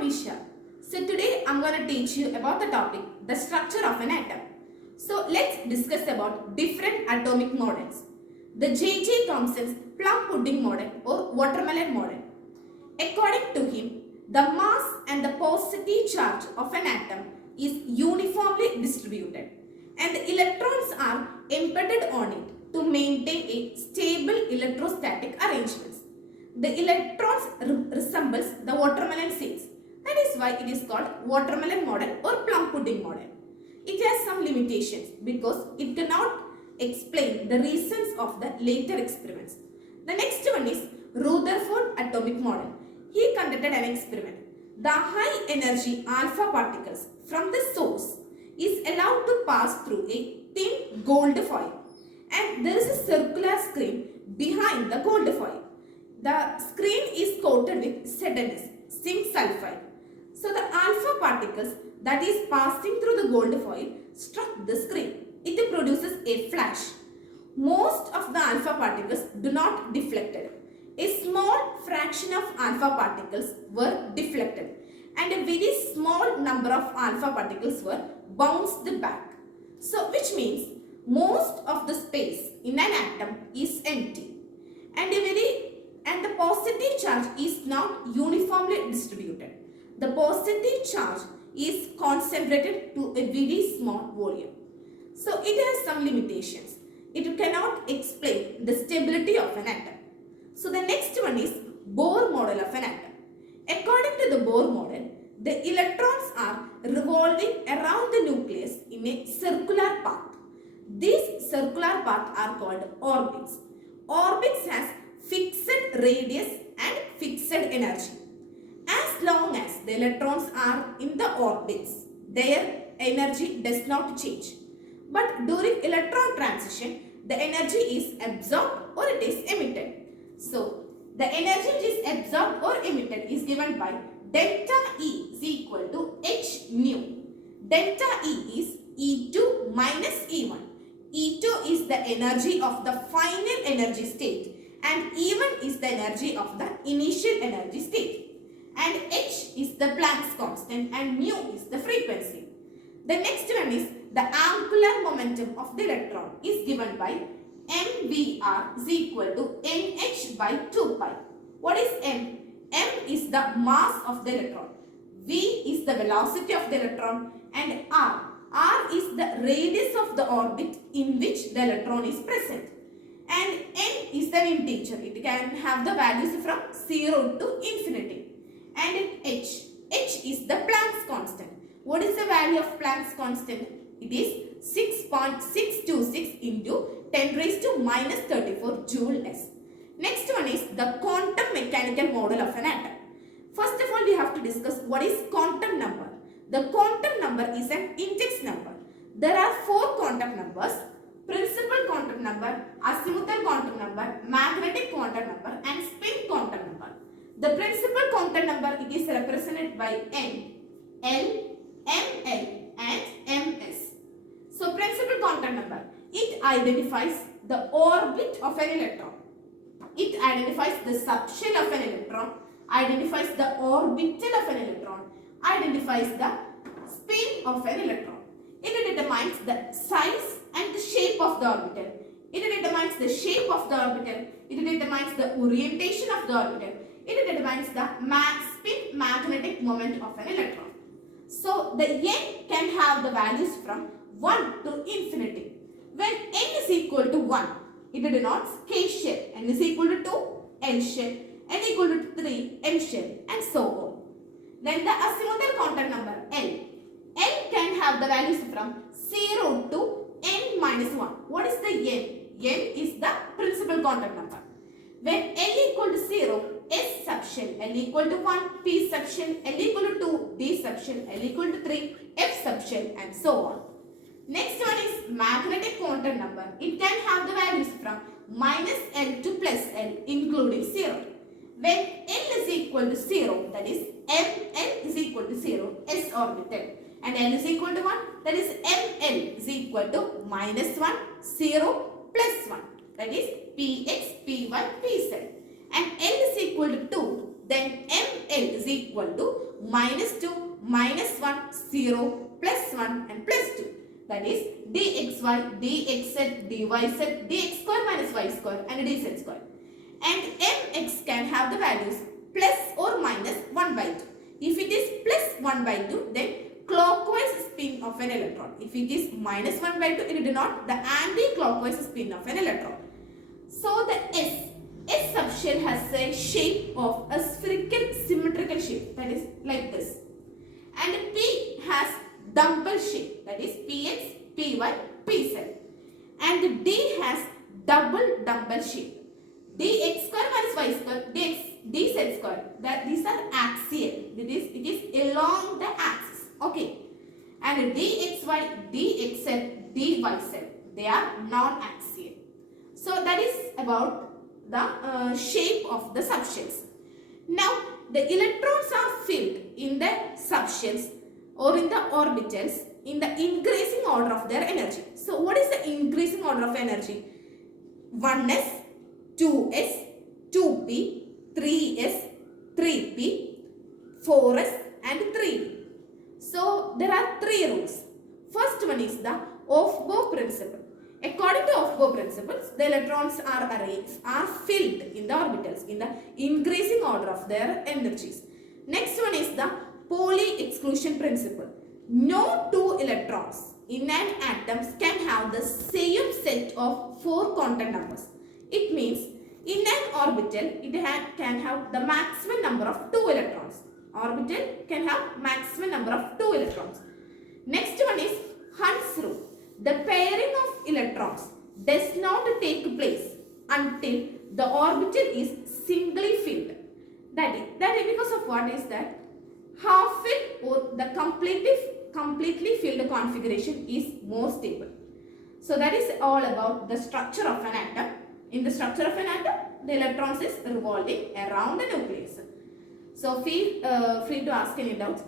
Amisha. So today I'm going to teach you about the topic, the structure of an atom. So let's discuss about different atomic models. The J.J. Thomson's plum pudding model or watermelon model. According to him, the mass and the positive charge of an atom is uniformly distributed and the electrons are embedded on it to maintain a stable electrostatic arrangements. The electrons resembles the watermelon seeds. That is why it is called watermelon model or plum pudding model. It has some limitations because it cannot explain the reasons of the later experiments. The next one is Rutherford atomic model. He conducted an experiment. The high energy alpha particles from the source is allowed to pass through a thin gold foil and there is a circular screen behind the gold foil. The screen is coated with ZnS, zinc sulfide. So the alpha particles that is passing through the gold foil struck the screen. It produces a flash. Most of the alpha particles do not deflected. A small fraction of alpha particles were deflected and a very small number of alpha particles were bounced back. So which means most of the space in an atom is empty and the positive charge is not uniformly distributed. The positive charge is concentrated to a very small volume. So it has some limitations. It cannot explain the stability of an atom. So the next one is Bohr model of an atom. According to the Bohr model, the electrons are revolving around the nucleus in a circular path. These circular paths are called orbits. Orbits has fixed radius and fixed energy. As long as the electrons are in the orbits, their energy does not change. But during electron transition, the energy is absorbed or it is emitted. So, the energy which is absorbed or emitted is given by delta E is equal to h nu. Delta E is E2 minus E1. E2 is the energy of the final energy state and E1 is the energy of the initial energy state. And h is the Planck's constant and mu is the frequency. The next one is the angular momentum of the electron is given by mvr is equal to nh by 2 pi. What is m? M is the mass of the electron. V is the velocity of the electron and r is the radius of the orbit in which the electron is present. And n is the integer. It can have the values from 0 to infinity. And h is the Planck's constant. What is the value of Planck's constant? It is 6.626 into 10 raised to minus 34 joule s. Next one is the quantum mechanical model of an atom. First of all, we have to discuss what is quantum number. The quantum number is an index number. There are 4 quantum numbers: principal quantum number, azimuthal quantum number, magnetic quantum number and spin quantum number. The principal quantum number, it is represented by n, l, ml and ms. So principal quantum number, it identifies the orbit of an electron. It identifies the subshell of an electron, identifies the orbital of an electron, identifies the spin of an electron. It determines the size and the shape of the orbital. It determines the shape of the orbital. It determines the orientation of the orbital. It determines the spin magnetic moment of an electron. So the n can have the values from 1 to infinity. When n is equal to 1, it denotes K shell, n is equal to 2, L shell, n equal to 3, M shell and so on. Then the azimuthal quantum number L. L can have the values from 0 to n minus 1. What is the n? N is the principal quantum number. When L equal to 0, S subshell, L equal to 1, P subshell, L equal to 2, D subshell, L equal to 3, F subshell and so on. Next one is magnetic quantum number. It can have the values from minus L to plus L including 0. When L is equal to 0, that is ML is equal to 0, S orbital. And L is equal to 1, that is ML is equal to minus 1, 0, plus 1. That is Px, Py, Pz. And L is equal to 2, then ML is equal to minus 2, minus 1, 0, plus 1 and plus 2. That is dxy, dxz, dyz, dx square minus y square and dz square. And mx can have the values plus or minus 1 by 2. If it is plus 1 by 2, then clockwise spin of an electron. If it is minus 1 by 2, it denotes the anti-clockwise spin of an electron. So the S subshell has a shape of a spherical symmetrical shape, that is like this. And P has dumbbell shape, that is Px, Py, Pz. And D has double dumbbell shape. Dx square minus y square, dz square, that these are axial. It is along the axis. Okay. And dxy, dxz, dyz, they are non-axial. So that is about the shape of the subshells. Now the electrons are filled in the subshells or in the orbitals in the increasing order of their energy. So what is the increasing order of energy? 1s, 2s, 2p, 3s, 3p, 4s and 3d. So there are three rules. First one is the Aufbau principle. According to Aufbau principles, the electrons are filled in the orbitals in the increasing order of their energies. Next one is the Pauli exclusion principle. No two electrons in an atom can have the same set of 4 quantum numbers. It means in an orbital, it can have the maximum number of 2 electrons. Orbital can have maximum number of 2 electrons. Next one is Hund's rule. The pairing of electrons does not take place until the orbital is singly filled. That is because of what is that? Half filled or the completely filled configuration is more stable. So that is all about the structure of an atom. In the structure of an atom, the electrons is revolving around the nucleus. So feel free to ask any doubts.